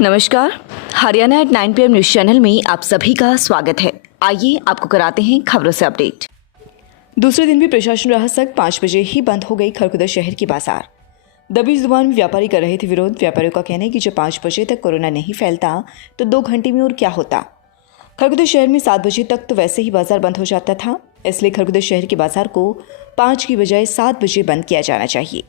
नमस्कार, Haryana at 9 PM news channel में आप सभी का स्वागत है। आइए आपको कराते हैं खबरों से अपडेट। दूसरे दिन भी प्रशासन राहत तक 5 बजे ही बंद हो गई खरगोदा शहर की बाजार। दबिश दुकान में व्यापारी कर रहे थे विरोध। व्यापारियों का कहना है कि जब 5 बजे तक कोरोना नहीं फैलता तो 2 घंटे में और क्या होता। खरगोदा शहर में 7 बजे तक तो वैसे ही बाजार बंद हो जाता था, इसलिए खरगोदा शहर के बाजार को 5 की बजाय 7 बजे बंद किया जाना चाहिए।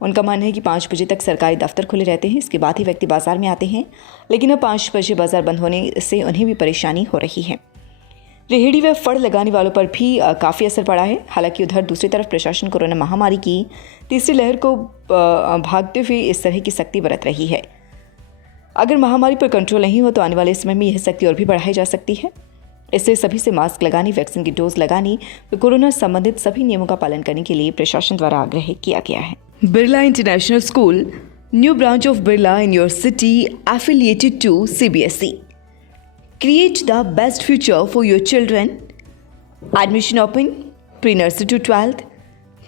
उनका मानना है कि 5 बजे तक सरकारी दफ्तर खुले रहते हैं, इसके बाद ही व्यक्ति बाजार में आते हैं, लेकिन अब 5 बजे बाजार बंद होने से उन्हें भी परेशानी हो रही है। रेहड़ी व फड़ लगाने वालों पर भी काफ़ी असर पड़ा है। हालांकि उधर दूसरी तरफ प्रशासन कोरोना महामारी की तीसरी लहर को भागते हुए इस तरह की सख्ती बरत रही है। अगर महामारी पर कंट्रोल नहीं हो तो आने वाले समय में यह सख्ती और भी बढ़ाई जा सकती है। इससे सभी से मास्क लगाने, वैक्सीन की डोज लगाने व कोरोना संबंधित सभी नियमों का पालन करने के लिए प्रशासन द्वारा आग्रह किया गया है। Birla International School, new branch of Birla in your city, affiliated to CBSE. Create the best future for your children. Admission open, pre-nursery to 12th,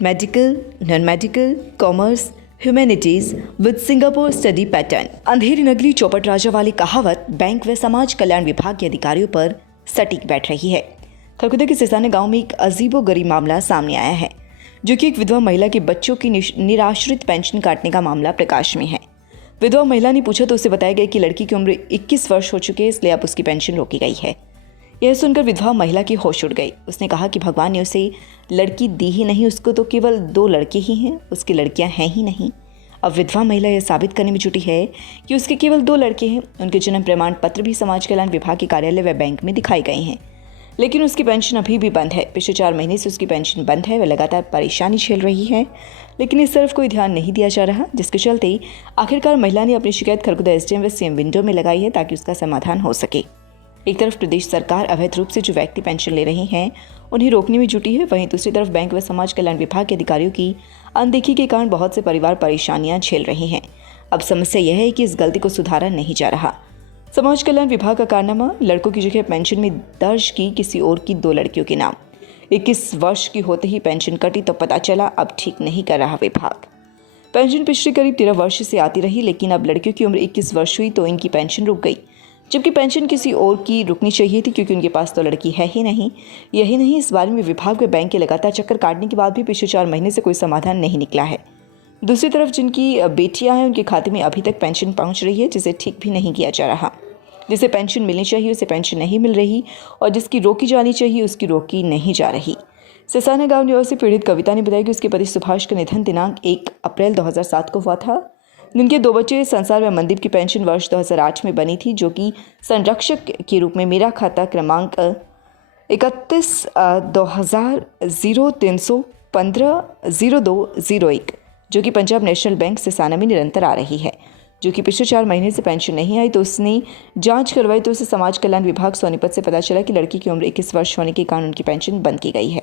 medical, non-medical, commerce, humanities with Singapore study pattern. अंधेरी नगरी चौपट राजा वाली कहावत bank व समाज कल्याण विभाग के अधिकारियों पर सटीक बैठ रही है। खरगोदा के सिसाना गांव में एक अजीबोगरीब मामला सामने आया है, जो कि एक विधवा महिला के बच्चों की निराश्रित पेंशन काटने का मामला प्रकाश में है। विधवा महिला ने पूछा तो उसे बताया गया कि लड़की की उम्र 21 वर्ष हो चुकी है, इसलिए अब उसकी पेंशन रोकी गई है। यह सुनकर विधवा महिला की होश उड़ गई। उसने कहा कि भगवान ने उसे लड़की दी ही नहीं, उसको तो केवल 2 लड़के ही हैं, उसकी लड़कियां हैं ही नहीं। अब विधवा महिला यह साबित करने में जुटी है कि उसके केवल 2 लड़के हैं। उनके जन्म प्रमाण पत्र भी समाज कल्याण विभाग के कार्यालय व बैंक में दिखाए गए हैं, लेकिन उसकी पेंशन अभी भी बंद है। पिछले 4 महीने से उसकी पेंशन बंद है, वह लगातार परेशानी झेल रही है, लेकिन इस तरफ कोई ध्यान नहीं दिया जा रहा, जिसके चलते आखिरकार महिला ने अपनी शिकायत खरगोदा SDM व CM विंडो में लगाई है ताकि उसका समाधान हो सके। एक तरफ प्रदेश सरकार अवैध रूप से जो व्यक्ति पेंशन ले रहे हैं उन्हें रोकने में जुटी है, वहीं दूसरी तरफ बैंक व समाज कल्याण विभाग के अधिकारियों की अनदेखी के कारण बहुत से परिवार परेशानियां झेल रहे हैं। अब समस्या यह है कि इस गलती को सुधारा नहीं जा रहा। समाज कल्याण विभाग का कारनामा, लड़कों की जगह पेंशन में दर्ज की किसी और की 2 लड़कियों के नाम। 21 वर्ष की होते ही पेंशन कटी तो पता चला अब ठीक नहीं कर रहा विभाग। पेंशन पिछले करीब 13 वर्ष से आती रही, लेकिन अब लड़कियों की उम्र 21 वर्ष हुई तो इनकी पेंशन रुक गई, जबकि पेंशन किसी और की रुकनी चाहिए थी क्योंकि उनके पास तो लड़की है ही नहीं। यही नहीं, इस बारे में विभाग व बैंक के लगातार चक्कर काटने के बाद भी पिछले 4 महीने से कोई समाधान नहीं निकला है। दूसरी तरफ जिनकी बेटियां हैं उनके खाते में अभी तक पेंशन पहुंच रही है, जिसे ठीक भी नहीं किया जा रहा। जिसे पेंशन मिलनी चाहिए उसे पेंशन नहीं मिल रही और जिसकी रोकी जानी चाहिए उसकी रोकी नहीं जा रही। सिसाना गांव निवासी पीड़ित कविता ने बताया कि उसके पति सुभाष का निधन दिनांक 1 अप्रैल 2007 को हुआ था। जिनके 2 बच्चे संसार व मनदीप की पेंशन वर्ष 2008 में बनी थी, जो कि संरक्षक के रूप में मेरा खाता क्रमांक 31/200315/0201 जो कि पंजाब नेशनल बैंक सिसाना में निरंतर आ रही है, जो कि पिछले 4 महीने से पेंशन नहीं आई। तो उसने जांच करवाई तो उसे समाज कल्याण विभाग सोनीपत से पता चला कि लड़की की उम्र 21 वर्ष होने के कारण उनकी पेंशन बंद की गई है।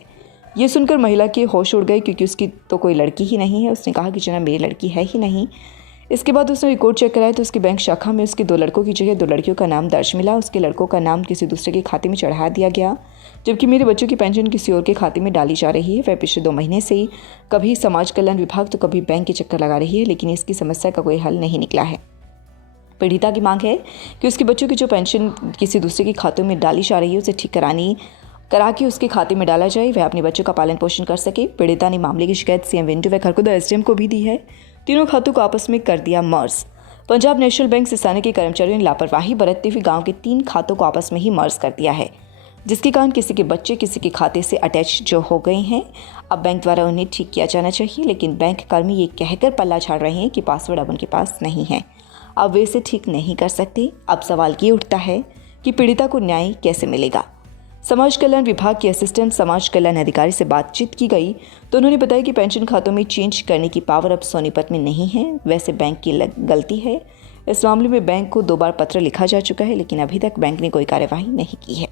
ये सुनकर महिला के होश उड़ गए क्योंकि उसकी तो कोई लड़की ही नहीं है। उसने कहा कि जना मेरी लड़की है ही नहीं। इसके बाद उसने रिकॉर्ड चेक कराया तो उसकी बैंक शाखा में उसके 2 लड़कों की जगह 2 लड़कियों का नाम दर्ज मिला। उसके लड़कों का नाम किसी दूसरे के खाते में चढ़ा दिया गया, जबकि मेरे बच्चों की पेंशन किसी और के खाते में डाली जा रही है। वह पिछले 2 महीने से कभी समाज कल्याण विभाग तो कभी बैंक के चक्कर लगा रही है, लेकिन इसकी समस्या का कोई हल नहीं निकला है। पीड़िता की मांग है कि उसके बच्चों की जो पेंशन किसी दूसरे के खातों में डाली जा रही है उसे ठीक करा के उसके खाते में डाला जाए, वह अपने बच्चों का पालन पोषण कर सके। पीड़िता ने मामले की शिकायत CM विंडो व खरगोदा SDM को भी दी है। तीनों खातों को आपस में कर दिया मर्ज। पंजाब नेशनल बैंक सिसाना के कर्मचारियों ने लापरवाही बरतते हुए गांव के 3 खातों को आपस में ही मर्ज कर दिया है, जिसके कारण किसी के बच्चे किसी के खाते से अटैच जो हो गए हैं। अब बैंक द्वारा उन्हें ठीक किया जाना चाहिए, लेकिन बैंक कर्मी ये कहकर पल्ला झाड़ रहे हैं कि पासवर्ड अब उनके पास नहीं है, अब वे इसे ठीक नहीं कर सकते। अब सवाल ये उठता है कि पीड़िता को न्याय कैसे मिलेगा। समाज कल्याण विभाग के असिस्टेंट समाज कल्याण अधिकारी से बातचीत की गई तो उन्होंने बताया कि पेंशन खातों में चेंज करने की पावर अब सोनीपत में नहीं है, वैसे बैंक की गलती है। इस मामले में बैंक को 2 बार पत्र लिखा जा चुका है, लेकिन अभी तक बैंक ने कोई कार्यवाही नहीं की है।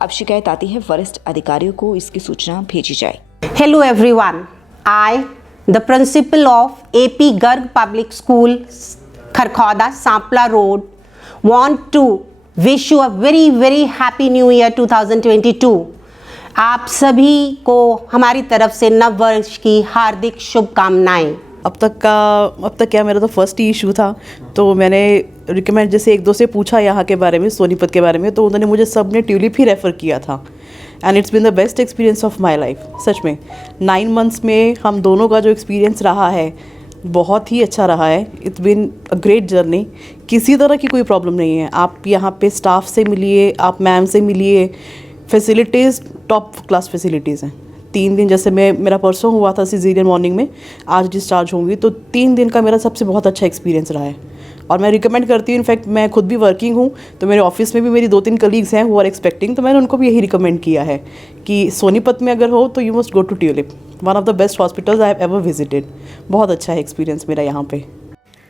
अब शिकायत आती है वरिष्ठ अधिकारियों को इसकी सूचना भेजी जाए। Hello everyone, I the principal of AP Garg public school Kharkhoda Sampla road want to wish you a very very happy new year 2022। आप सभी को हमारी तरफ से नव वर्ष की हार्दिक शुभकामनाएं। अब तक क्या मेरा तो फर्स्ट ही इशू था, तो मैंने रिकमेंड जैसे एक दो से पूछा यहाँ के बारे में, सोनीपत के बारे में, तो उन्होंने मुझे सब ने ट्यूलिप ही रेफ़र किया था। And it's been the best experience of my life. सच में 9 मंथ्स में हम दोनों का जो एक्सपीरियंस रहा है बहुत ही अच्छा रहा है। It's been a great journey. किसी तरह की कोई प्रॉब्लम नहीं है। आप यहाँ पे स्टाफ से मिलिए, आप मैम से मिलिए, फैसिलिटीज़ टॉप क्लास फैसिलिटीज़ हैं। 3 दिन जैसे मेरा परसों हुआ था सिजेरियन मॉर्निंग में, आज डिस्चार्ज होंगी, तो 3 दिन का मेरा सबसे बहुत अच्छा एक्सपीरियंस रहा है। और मैं रिकमेंड करती हूँ, इनफैक्ट मैं खुद भी वर्किंग हूँ, तो मेरे ऑफिस में भी मेरी 2-3 कलीग्स हैं हु आर एक्सपेक्टिंग, तो मैंने उनको भी यही रिकमेंड किया है कि सोनीपत में अगर हो तो you must go to Tulip, one of the best hospitals I have ever visited. बहुत अच्छा है एक्सपीरियंस मेरा यहाँ पे।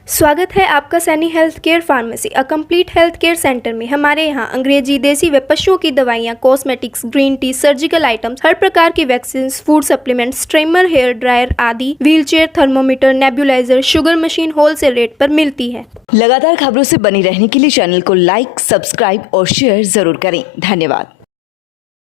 स्वागत है आपका Saini health care pharmacy, a complete health care centre में। हमारे यहाँ अंग्रेजी, देसी व पशुओं की दवाइयाँ, cosmetics, green tea, surgical items, हर प्रकार की vaccine, food supplements, trimmer, hair dryer आदि, wheelchair, thermometer, nebuliser, sugar machine wholesale rate पर मिलती है। लगातार खबरों से बनी रहने के लिए चैनल को लाइक, सब्सक्राइब और शेयर जरूर करें। धन्यवाद।